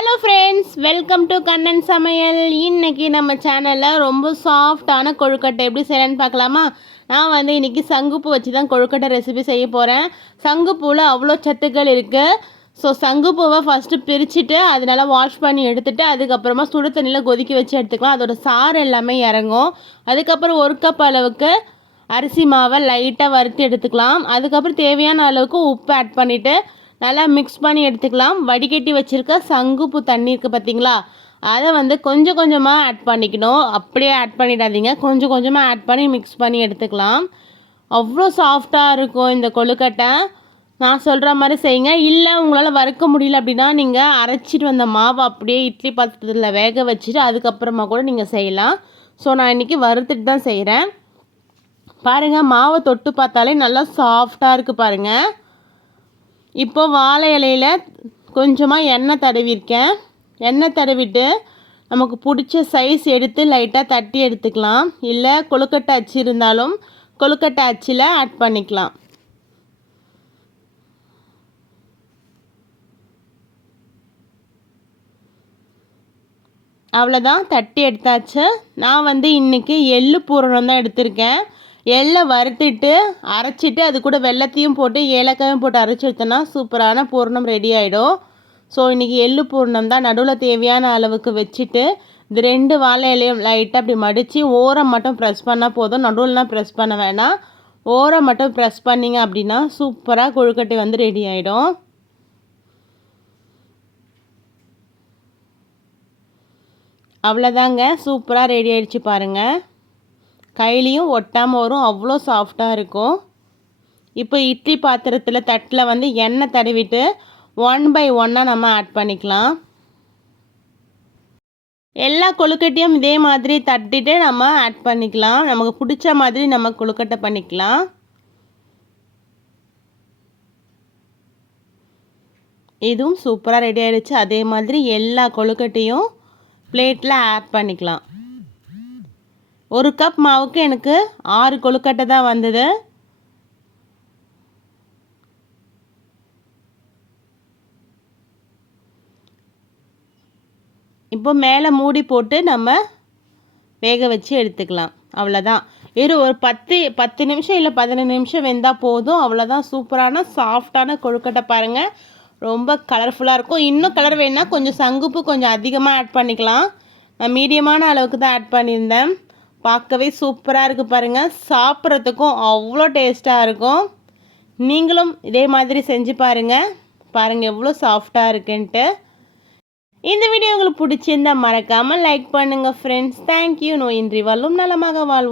Hello friends, welcome to Kannan சமையல். இன்றைக்கி நம்ம சேனலில் ரொம்ப சாஃப்டான கொழுக்கட்டை எப்படி செய்யலான்னு பார்க்கலாமா? நான் இன்றைக்கி சங்குப்பூ வச்சு தான் கொழுக்கட்டை ரெசிபி செய்ய போகிறேன். சங்குப்பூவில் அவ்வளோ சத்துக்கள் இருக்குது. ஸோ சங்குப்பூவை ஃபஸ்ட்டு பிரிச்சுட்டு அதனால வாஷ் பண்ணி எடுத்துகிட்டு அதுக்கப்புறமா சுடு தண்ணியில் கொதிக்க வச்சு எடுத்துக்கலாம். அதோட சாறு எல்லாமே இறங்கும். அதுக்கப்புறம் 1 கப் அளவுக்கு அரிசி மாவை லைட்டாக வறுத்து எடுத்துக்கலாம். அதுக்கப்புறம் தேவையான அளவுக்கு உப்பு ஆட் பண்ணிவிட்டு நல்லா மிக்ஸ் பண்ணி எடுத்துக்கலாம். வடிகட்டி வச்சுருக்க சங்குப்பூ தண்ணி இருக்குது பார்த்தீங்களா, அதை கொஞ்சம் கொஞ்சமாக ஆட் பண்ணிக்கணும். அப்படியே ஆட் பண்ணிடாதீங்க, கொஞ்சம் கொஞ்சமாக ஆட் பண்ணி மிக்ஸ் பண்ணி எடுத்துக்கலாம். அவ்வளோ சாஃப்டாக இருக்கும் இந்த கொழுக்கட்டை. நான் சொல்கிற மாதிரி செய்யுங்க. இல்லை உங்களால் வறுக்க முடியல அப்படின்னா நீங்கள் அரைச்சிட்டு வந்த மாவை அப்படியே இட்லி பாத்திரத்தில் வேக வச்சுட்டு அதுக்கப்புறமா கூட நீங்கள் செய்யலாம். ஸோ நான் இன்றைக்கி வறுத்துட்டு தான் செய்கிறேன். பாருங்கள், மாவை தொட்டு பார்த்தாலே நல்லா சாஃப்டாக இருக்குது பாருங்கள். இப்போ வாழை இலையில் கொஞ்சமாக எண்ணெய் தடவிருக்கேன். எண்ணெய் தடவிட்டு நமக்கு பிடிச்ச சைஸ் எடுத்து லைட்டாக தட்டி எடுத்துக்கலாம். இல்லை கொழுக்கட்டை அச்சு இருந்தாலும் கொழுக்கட்டை அச்சில் ஆட் பண்ணிக்கலாம். அவ்வளோதான், தட்டி எடுத்தாச்சு. நான் இன்றைக்கி எள்ளு பூரணம் தான் எடுத்திருக்கேன். எள்ளை வறுத்துட்டு அரைச்சிட்டு அது கூட வெல்லத்தையும் போட்டு ஏலக்காயும் போட்டு அரைச்சி எடுத்தோன்னா சூப்பரான பூரணம் ரெடி ஆகிடும். ஸோ இன்றைக்கி எள்ளு பூரணம் தான். நடுவில் தேவையான அளவுக்கு வச்சுட்டு இது 2 வாழை இலையும் லைட்டாக அப்படி மடித்து ஓரம் மட்டும் ப்ரெஸ் பண்ணால் போதும். நடுவில்லாம் ப்ரெஸ் பண்ண வேணாம். ஓரம் மட்டும் ப்ரெஸ் பண்ணிங்க அப்படின்னா சூப்பராக கொழுக்கட்டை ரெடி ஆகிடும். அவ்வளோதாங்க, சூப்பராக ரெடி ஆகிடுச்சு பாருங்கள். கையிலையும் ஒட்டாமல் வரும், அவ்வளோ சாஃப்டாக இருக்கும். இப்போ இட்லி பாத்திரத்தில் தட்டில் எண்ணெய் தடவிட்டு 1 by 1 நம்ம ஆட் பண்ணிக்கலாம். எல்லா கொழுக்கட்டையும் இதே மாதிரி தட்டிட்டு நம்ம ஆட் பண்ணிக்கலாம். நமக்கு பிடிச்ச மாதிரி நம்ம கொழுக்கட்டை பண்ணிக்கலாம். இதுவும் சூப்பராக ரெடி ஆகிடுச்சு. அதே மாதிரி எல்லா கொழுக்கட்டையும் பிளேட்டில் ஆட் பண்ணிக்கலாம். 1 கப் மாவுக்கு எனக்கு 6 கொழுக்கட்டை தான் வந்தது. இப்போ மேலே மூடி போட்டு நம்ம வேக வச்சு எடுத்துக்கலாம். அவ்வளோதான். ஒரு 10 நிமிஷம் இல்லை 15 நிமிஷம் வெந்தால் போதும். அவ்வளோதான், சூப்பரான சாஃப்டான கொழுக்கட்டை பாருங்கள். ரொம்ப கலர்ஃபுல்லாக இருக்கும். இன்னும் கலர் வேணுன்னா கொஞ்சம் சங்குப்பு கொஞ்சம் அதிகமாக ஆட் பண்ணிக்கலாம். நான் மீடியமான அளவுக்கு தான் ஆட் பண்ணியிருந்தேன். பார்க்கவே சூப்பராக இருக்குது பாருங்கள். சாப்பிட்றதுக்கும் அவ்வளோ டேஸ்ட்டாக இருக்கும். நீங்களும் இதே மாதிரி செஞ்சு பாருங்கள் எவ்வளோ சாஃப்டாக இருக்குன்ட்டு. இந்த வீடியோ உங்களுக்கு பிடிச்சிருந்தால் மறக்காமல் லைக் பண்ணுங்கள் ஃப்ரெண்ட்ஸ். தேங்க்யூ. நோயின்றி வாழும் நலமாக வாழ்வோம்.